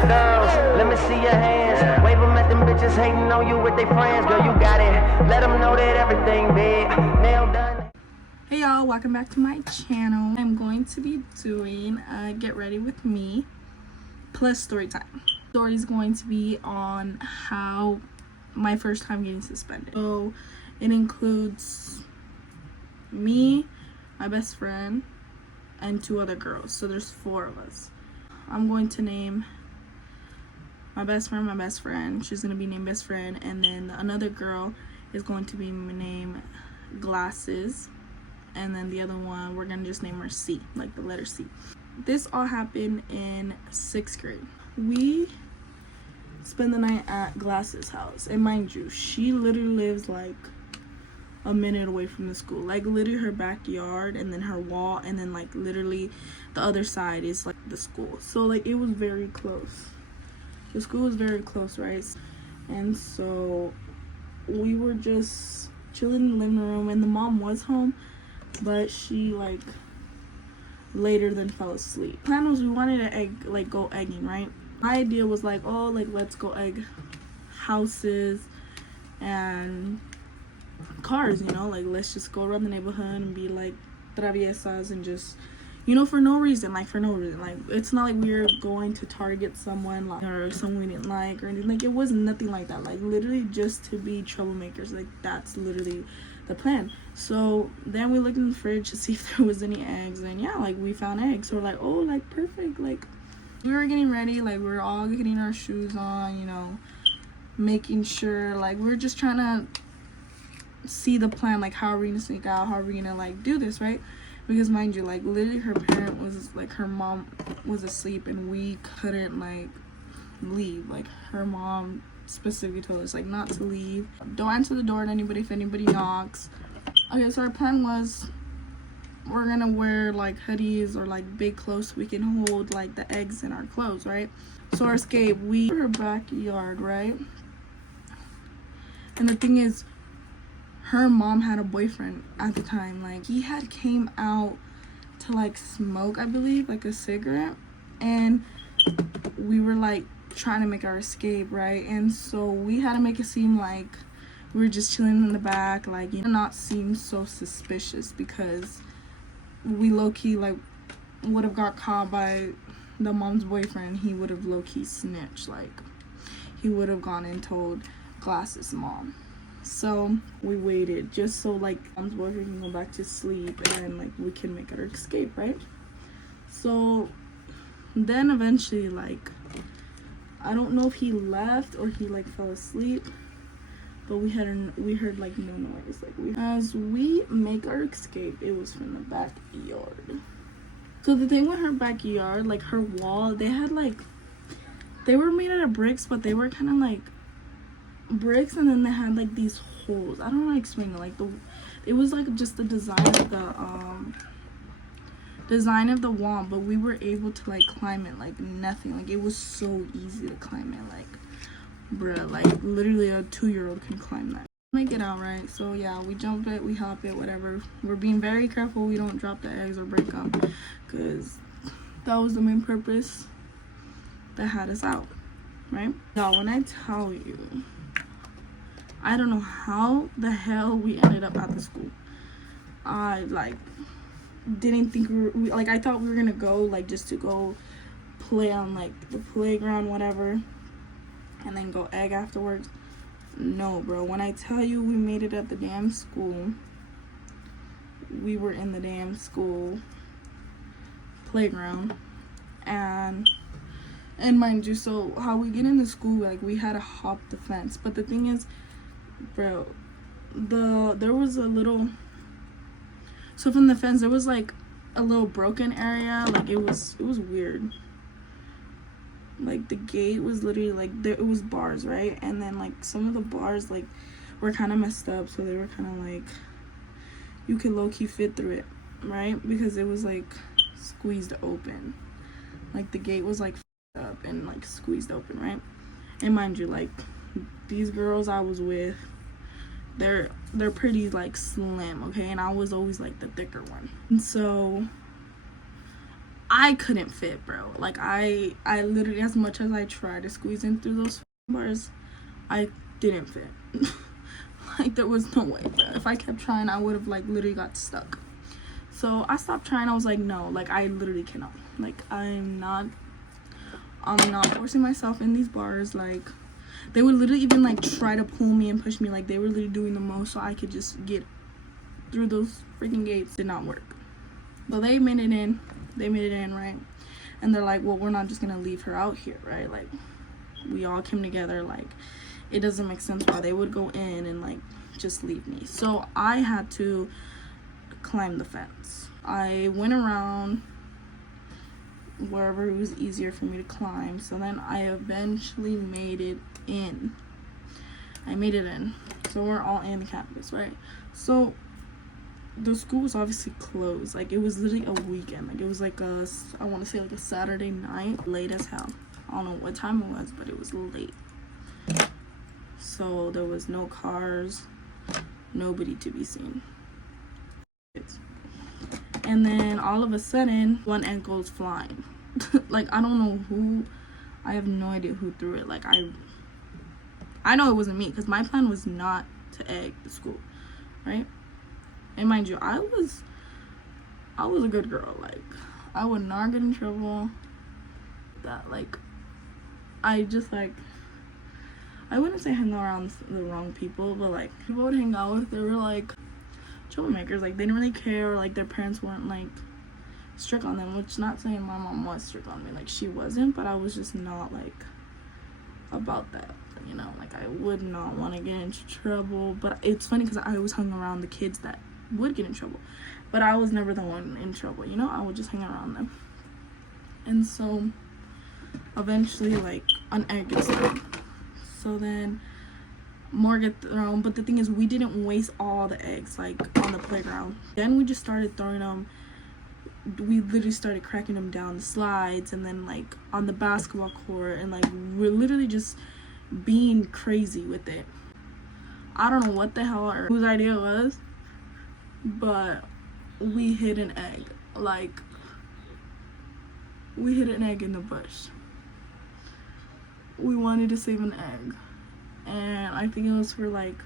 the girls, let me see your hands. Wave them at them bitches hating on you with their friends. Girl, you got it. Let them know that everything big. Nail done. Hey y'all, welcome back to my channel. I'm going to be doing Get Ready With Me plus story time. Story is going to be on how my first time getting suspended. So it includes me, my best friend, and 2 other girls. So there's 4 of us. I'm going to name my best friend. She's going to be named best friend. And then another girl is going to be named Glasses. And then the other one, we're going to just name her C, like the letter C. This all happened in 6th grade. We spent the night at Glasses' house. And mind you, she literally lives like a minute away from the school. Like literally her backyard and then her wall and then like literally the other side is like the school. So like it was very close. The school was very close, right? And so we were just chilling in the living room and the mom was home, but she like later than fell asleep. Plan was we wanted to go egging, right? My idea was like, oh, like let's go egg houses and cars, you know, like let's just go around the neighborhood and be like traviesas and just, you know, for no reason, like it's not like we were going to target someone like or someone we didn't like or anything. Like it was nothing like that, like literally just to be troublemakers. Like that's literally the plan. So then we looked in the fridge to see if there was any eggs, and yeah, like we found eggs. So we're like, oh, like perfect. Like we were getting ready, like we were all getting our shoes on, you know, making sure, like we're just trying to see the plan, like how are we gonna sneak out, how are we gonna like do this, right? Because mind you, like literally her parent was like, her mom was asleep and we couldn't like leave. Like her mom specifically told us like not to leave, don't answer the door to anybody if anybody knocks. Okay, so our plan was we're gonna wear like hoodies or like big clothes so we can hold like the eggs in our clothes, right? So our escape, we her backyard, right? And the thing is, her mom had a boyfriend at the time. Like he had came out to like smoke, I believe, like a cigarette, and we were like trying to make our escape, right? And so we had to make it seem like we were just chilling in the back, like, you know, not seem so suspicious, because we low-key like would have got caught by the mom's boyfriend. He would have low-key snitched, like he would have gone and told Glasses' mom. So we waited just so like mom's boyfriend can go back to sleep and then like we can make our escape, right? So then eventually, like I don't know if he left or he like fell asleep, but we heard like no noise. Like as we make our escape, it was from the backyard. So the thing with her backyard, like her wall, they were made out of bricks, but they were kind of like bricks, and then they had like these holes. I don't know how to explain it. Like it was like just the design of the wall, but we were able to like climb it like nothing. Like it was so easy to climb it, like bruh, like literally a 2-year-old can climb that. Make it out, right? So yeah, we jumped it, we hop it, whatever. We're being very careful we don't drop the eggs or break them, because that was the main purpose that had us out, right? Now when I tell you, I don't know how the hell we ended up at the school. I like didn't think we like, I thought we were gonna go like just to go play on like the playground, whatever, and then go egg afterwards. No, bro, when I tell you we made it at the damn school, we were in the damn school playground, and mind you, so how we get into school, like we had to hop the fence. But the thing is, bro, there was a little, so from the fence there was like a little broken area. Like it was weird. Like the gate was literally like it was bars, right? And then like some of the bars like were kind of messed up, so they were kind of like you could low-key fit through it, right? Because it was like squeezed open. Like the gate was like up and like squeezed open, right? And mind you, like these girls I was with, they're pretty like slim, okay? And I was always like the thicker one. And so I couldn't fit, bro. Like I literally, as much as I tried to squeeze in through those bars, I didn't fit. Like there was no way, bro. If I kept trying, I would have like literally got stuck. So I stopped trying. I was like, no, like I literally cannot. Like I'm not forcing myself in these bars. Like they would literally even like try to pull me and push me. Like they were literally doing the most so I could just get through those freaking gates. Did not work. But they made it in. They made it in, right? And they're like, well, we're not just gonna leave her out here, right? Like we all came together. Like it doesn't make sense why they would go in and like just leave me. So I had to climb the fence. I went around wherever it was easier for me to climb. So then I eventually made it in. So we're all in the campus, right? So the school was obviously closed. Like it was literally a weekend. Like it was like I want to say like a Saturday night, late as hell. I don't know what time it was, but it was late. So there was no cars, nobody to be seen. And then all of a sudden, one egg goes flying. Like I don't know who. I have no idea who threw it. Like I know it wasn't me, because my plan was not to egg the school, right? And mind you, I was a good girl. Like I would not get in trouble. That like I just like, I wouldn't say hang around the wrong people, but like people I would hang out with, they were like troublemakers. Like they didn't really care, or like their parents weren't like strict on them, which not saying my mom was strict on me, like she wasn't, but I was just not like about that, you know. Like I would not want to get into trouble. But it's funny because I always hung around the kids that would get in trouble, but I was never the one in trouble, you know. I would just hang around them. And so eventually like an egg gets thrown, so then more get thrown. But the thing is, we didn't waste all the eggs like on the playground. Then we just started throwing them. We literally started cracking them down the slides, and then like on the basketball court, and like we're literally just being crazy with it. I don't know what the hell or whose idea it was, but we hid an egg. Like we hid an egg in the bush. We wanted to save an egg, and I think it was for like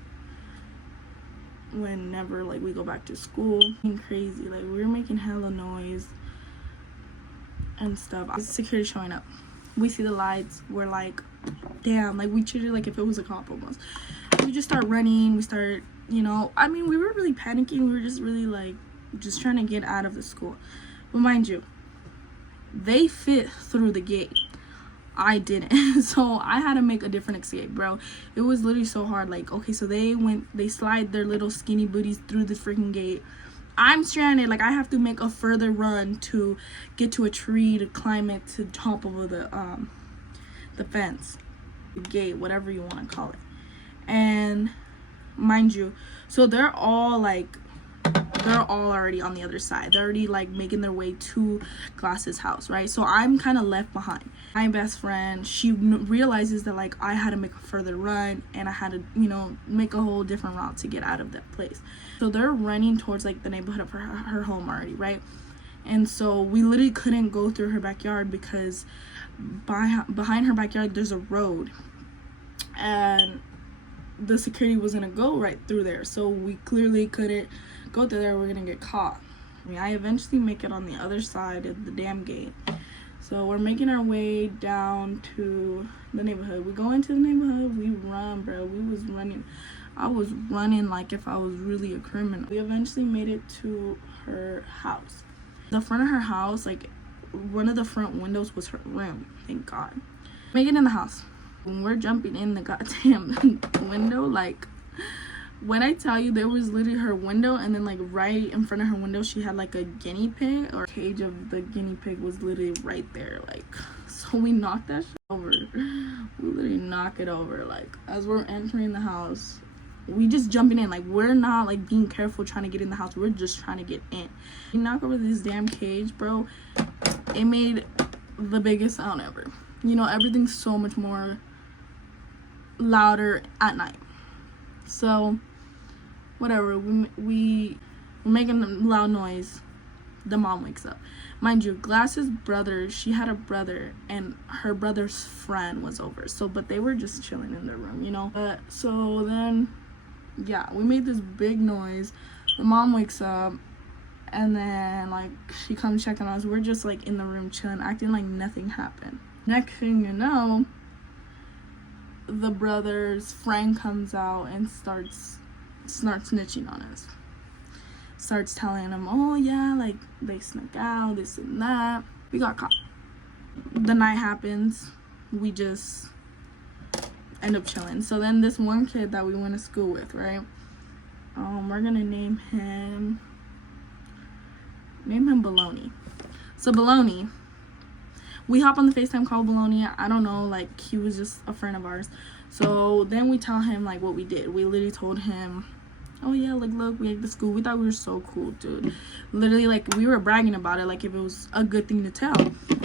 whenever like we go back to school. Crazy, like we were making hella noise and stuff. Security showing up, we see the lights, we're like, damn, like we treated like if it was a cop almost. We just start running, we start, you know, I mean, we were really panicking. We were just really like just trying to get out of the school. But mind you, they fit through the gate, I didn't. So I had to make a different escape, bro. It was literally so hard. Like, okay, so they slide their little skinny booties through the freaking gate. I'm stranded. Like I have to make a further run to get to a tree to climb it, to hop over the fence, the gate, whatever you want to call it. And mind you, so they're all already on the other side. They're already like making their way to Glass's house, right? So I'm kind of left behind. My best friend, she realizes that like I had to make a further run, and I had to, you know, make a whole different route to get out of that place. So they're running towards like the neighborhood of her home already, right? And so we literally couldn't go through her backyard, because behind her backyard there's a road, and the security was gonna go right through there. So we clearly couldn't go through there. We're gonna get caught. I mean, I eventually make it on the other side of the damn gate. So we're making our way down to the neighborhood. We go into the neighborhood, we run, bro. We was running. I was running like if I was really a criminal. We eventually made it to her house. The front of her house, like one of the front windows was her room, thank God. Make it in the house. When we're jumping in the goddamn window, like when I tell you, there was literally her window, and then like right in front of her window she had like a guinea pig, or cage of the guinea pig was literally right there. Like, so we knocked that shit over. We literally knock it over. Like as we're entering the house, we just jumping in. Like we're not like being careful trying to get in the house, we're just trying to get in. We knock over this damn cage, bro. It made the biggest sound ever. You know, everything's so much more louder at night. So whatever, we're making a loud noise. The mom wakes up. Mind you, Glass's brother, she had a brother, and her brother's friend was over. So, but they were just chilling in their room, you know. So then, yeah, we made this big noise. The mom wakes up, and then, like, she comes checking on us. We're just, like, in the room chilling, acting like nothing happened. Next thing you know, the brother's friend comes out and starts snitching on us. Starts telling him, oh yeah, like they snuck out, this and that. We got caught. The night happens. We just end up chilling. So then this one kid that we went to school with, right? We're gonna name him Baloney. So Baloney, we hop on the FaceTime call Baloney. I don't know, like he was just a friend of ours. So then we tell him like what we did. We literally told him, oh yeah, like look, we at the school. We thought we were so cool, dude. Literally, like we were bragging about it, like if it was a good thing to tell.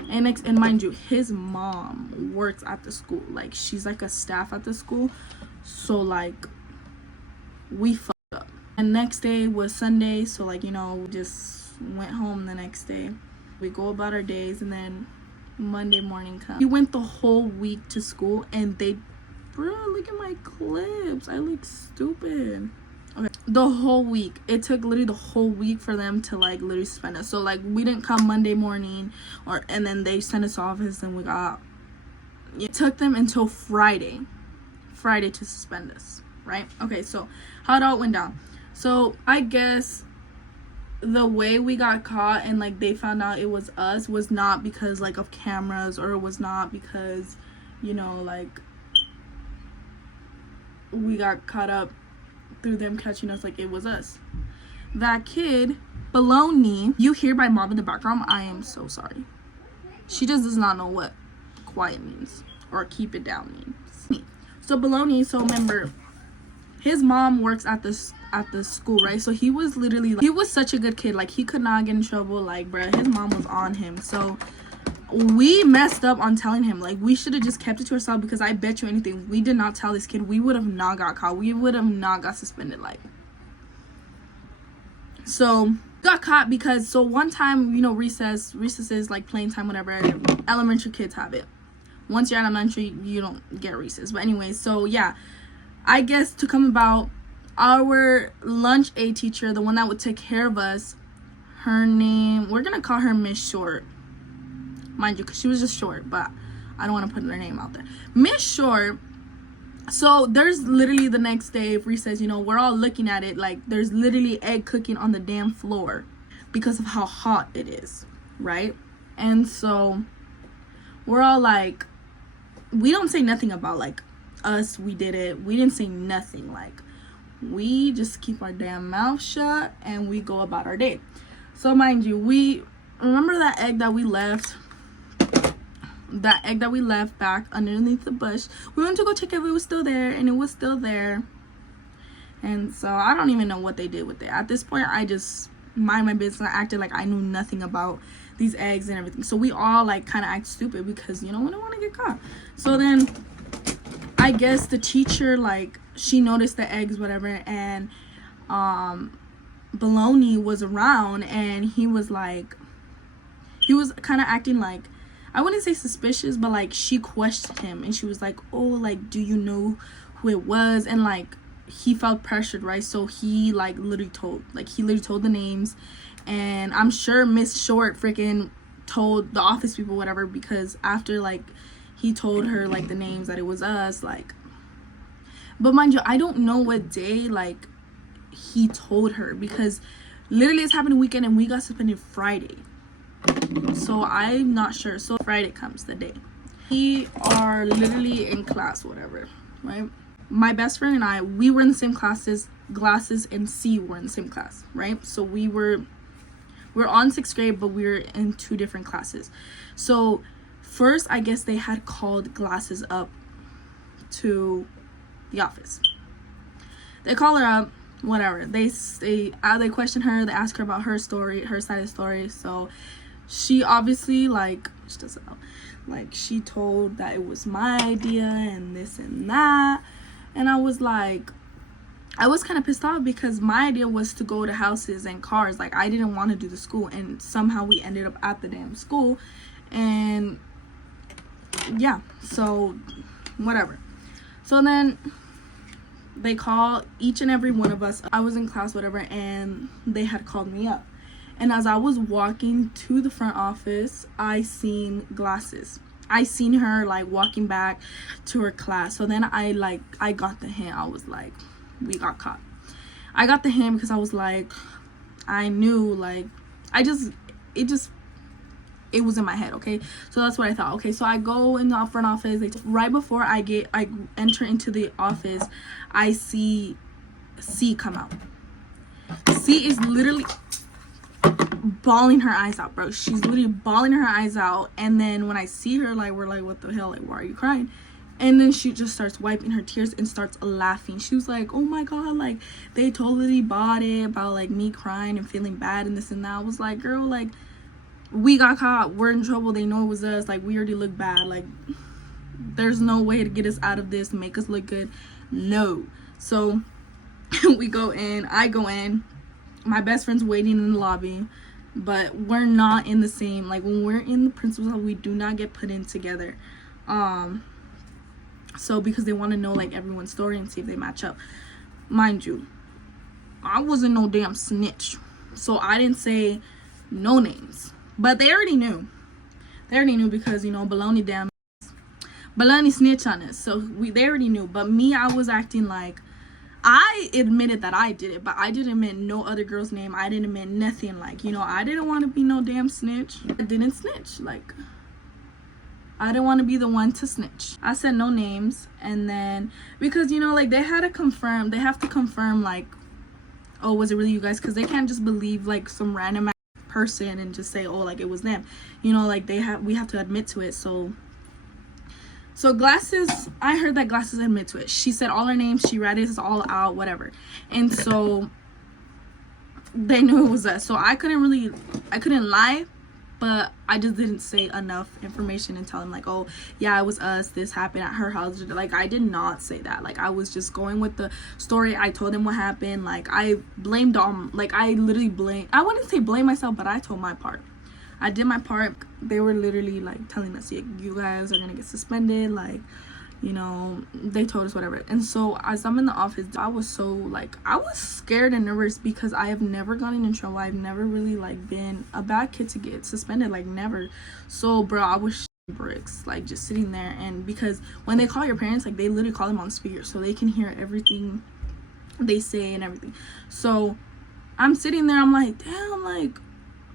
And mind you, his mom works at the school. Like she's like a staff at the school. So like we fucked up. And next day was Sunday, so like, you know, we just went home the next day. We go about our days, and then Monday morning comes. We went the whole week to school, and bro, look at my clips. I look stupid. Okay, the whole week. It took literally the whole week for them to like literally suspend us. So like we didn't come Monday morning, and then they sent us to office, and we got. It took them until Friday to suspend us, right? Okay, so how it all went down. So I guess the way we got caught and like they found out it was us was not because like of cameras, or it was not because, you know, like we got caught up through them catching us. Like it was us. That kid, Baloney, you hear my mom in the background. I am so sorry. She just does not know what quiet means or keep it down means. So Baloney, so remember, his mom works at the school, right? So he was literally like, he was such a good kid. Like he could not get in trouble. Like, bruh, his mom was on him. So we messed up on telling him. Like we should have just kept it to ourselves, because I bet you anything, we did not tell this kid, we would have not got caught. We would have not got suspended. Like, so got caught because, so one time, you know, recesses like playing time, whatever, elementary kids have it. Once you're elementary, you don't get recess. But anyway, so yeah, I guess to come about, our lunch aid teacher, the one that would take care of us, her name, we're gonna call her Miss Short, mind you, because she was just short, but I don't want to put her name out there. Miss Short. So there's literally the next day of recess, you know, we're all looking at it, like there's literally egg cooking on the damn floor because of how hot it is, right? And so we're all like, we don't say nothing about like us, we did it, we didn't say nothing. Like we just keep our damn mouth shut and we go about our day. So mind you, we remember that egg that we left back underneath the bush. We went to go check if it was still there, and it was still there. And so I don't even know what they did with it. At this point, I just mind my business. I acted like I knew nothing about these eggs and everything. So we all like kind of act stupid because, you know, we don't want to get caught. So then I guess the teacher, like, she noticed the eggs, whatever, and Baloney was around, and he was kind of acting like, I wouldn't say suspicious, but like she questioned him, and she was like, oh, like, do you know who it was? And like he felt pressured, right? So he literally told the names, and I'm sure Miss Short freaking told the office people, whatever, because after like he told her like the names that it was us, like. But mind you, I don't know what day like he told her, because literally it's happened weekend and we got suspended Friday. So I'm not sure. So Friday comes, the day we are literally in class, whatever, right? My best friend and I, we were in the same classes. Glasses and C were in the same class, right? So we're on 6th grade, but we were in 2 different classes. So first, I guess they had called Glasses up to the office. They call her up, whatever. They question her. They ask her about her story, her side of the story. So she obviously, like, she doesn't know, like, she told that it was my idea and this and that. And I was like, I was kind of pissed off because my idea was to go to houses and cars. Like, I didn't want to do the school, and somehow we ended up at the damn school. And yeah, so whatever. So then they call each and every one of us. I was in class, whatever, and they had called me up. And as I was walking to the front office, I seen Glasses. I seen her like walking back to her class. So then I got the hint. I was like, we got caught. I got the hint because I was like, I knew, like, it was in my head. Okay, so that's what I thought. Okay, so I go in the front office. Right before I enter into the office, I see C come out. C is literally bawling her eyes out, bro. She's literally bawling her eyes out. And then when I see her, like, we're like, what the hell, like, why are you crying? And then she just starts wiping her tears and starts laughing. She was like, oh my god, like, they totally bought it about, like, me crying and feeling bad and this and that. I was like, girl, like, we got caught, we're in trouble, they know it was us, like, we already look bad, like, there's no way to get us out of this, make us look good. No. So we go in, I go in, my best friend's waiting in the lobby, but we're not in the same, like, when we're in the principal's office, we do not get put in together. So because they want to know, like, everyone's story and see if they match up. Mind you, I wasn't no damn snitch, so I didn't say no names, but they already knew. They already knew because, you know, baloney snitch on us, so they already knew. But me, I was acting like I admitted that I did it, but I didn't admit no other girl's name. I didn't admit nothing. Like, you know, I didn't want to be no damn snitch. I didn't snitch. Like, I didn't want to be the one to snitch. I said no names. And then, because, you know, like, they have to confirm, like, oh, was it really you guys? Because they can't just believe, like, some random person and just say, oh, like, it was them. You know, like, we have to admit to it. So Glasses, I heard that Glasses admit to it. She said all her names, she read it all out, whatever. And so they knew it was us. So I couldn't lie, but I just didn't say enough information and tell them, like, oh yeah, it was us, this happened at her house. Like, I did not say that. Like, I was just going with the story. I told them what happened. Like, I blamed all, like, I literally blamed, I wouldn't say blame myself, but I told my part. I did my part. They were literally, like, telling us, yeah, you guys are gonna get suspended, like, you know, they told us whatever. And so as I'm in the office, I was so, like, I was scared and nervous because I have never gotten in trouble. I've never really, like, been a bad kid to get suspended, like, never. So, bro, I was bricks, like, just sitting there. And because when they call your parents, like, they literally call them on speaker so they can hear everything they say and everything. So I'm sitting there, I'm like, damn, like,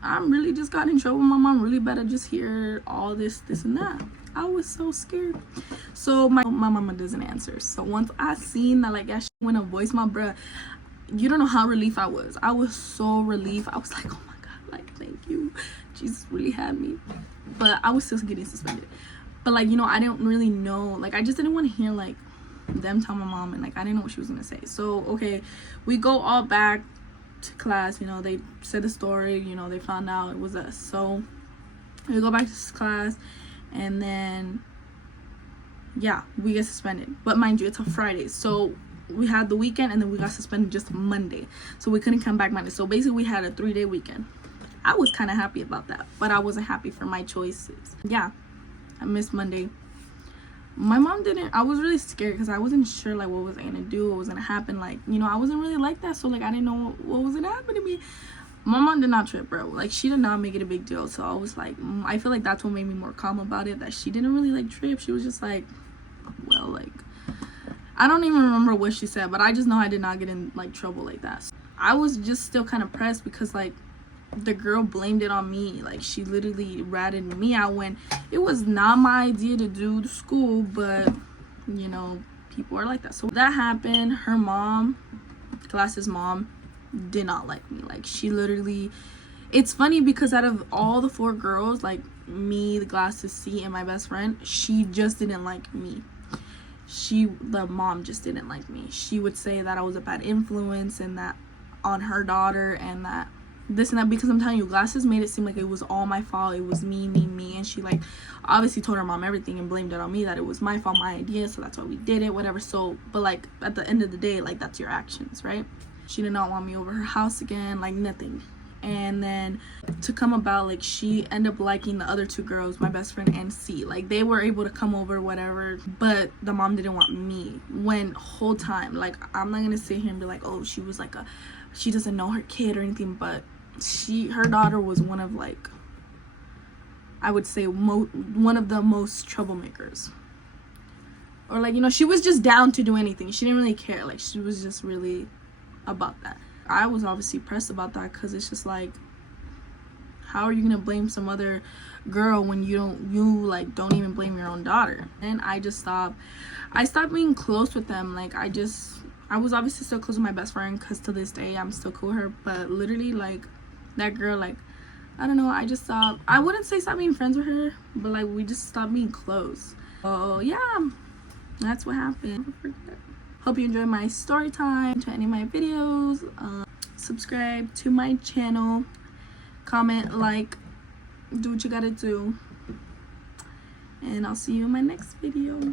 I'm really just got in trouble. My mom really better just hear all this and that. I was so scared. So my mama doesn't answer. So once I seen that, like, that shit went to voicemail, bruh, you don't know how relief I was. I was so relieved. I was like, oh my god, like, thank you, Jesus really had me. But I was still getting suspended. But, like, you know, I didn't really know, like, I just didn't want to hear, like, them tell my mom, and, like, I didn't know what she was gonna say. So okay, we go all back to class. You know, they said the story, you know, they found out it was us. So we go back to class, and then yeah, we get suspended. But mind you, it's a Friday, so we had the weekend, and then we got suspended just Monday, so we couldn't come back Monday. So basically we had a 3-day weekend. I was kind of happy about that, but I wasn't happy for my choices. Yeah, I missed Monday. My mom didn't, I was really scared because I wasn't sure, like, what was I gonna do, what was gonna happen. Like, you know, I wasn't really like that, so, like, I didn't know what was gonna happen to me. My mom did not trip, bro. Like, she did not make it a big deal. So I was like, I feel like that's what made me more calm about it, that she didn't really, like, trip. She was just like, well, like, I don't even remember what she said, but I just know I did not get in, like, trouble like that. So I was just still kind of pressed because, like, the girl blamed it on me. Like, she literally ratted me out when it was not my idea to do the school, but, you know, people are like that. So that happened. Her mom, Glasses' mom, did not like me. Like, she literally, it's funny because out of all the 4 girls, like me, the Glasses, C, and my best friend, she just didn't like me. The mom just didn't like me. She would say that I was a bad influence and that on her daughter, and that this and that, because I'm telling you, glasses made it seem like it was all my fault. It was me, and she like obviously told her mom everything and blamed it on me, that it was my fault, my idea, so that's why we did it, whatever. So but like at the end of the day, like that's your actions, right? She did not want me over her house again, like nothing. And then to come about, like she ended up liking the other two girls, my best friend and C. Like they were able to come over, whatever, but the mom didn't want me. When whole time, like I'm not gonna sit here and be like, oh, she was like she doesn't know her kid or anything, but her daughter was one of, like, I would say one of the most troublemakers. Or like, you know, she was just down to do anything. She didn't really care. Like she was just really about that. I was obviously pressed about that, because it's just like, how are you gonna blame some other girl when you don't even blame your own daughter? And I stopped being close with them. Like I was obviously still close with my best friend, because to this day I'm still cool with her, but literally like that girl, like I don't know, I wouldn't say stop being friends with her, but like we just stopped being close. Oh yeah, that's what happened. Hope you enjoyed my story time. To any of my videos, subscribe to my channel, comment, like, do what you gotta do, and I'll see you in my next video.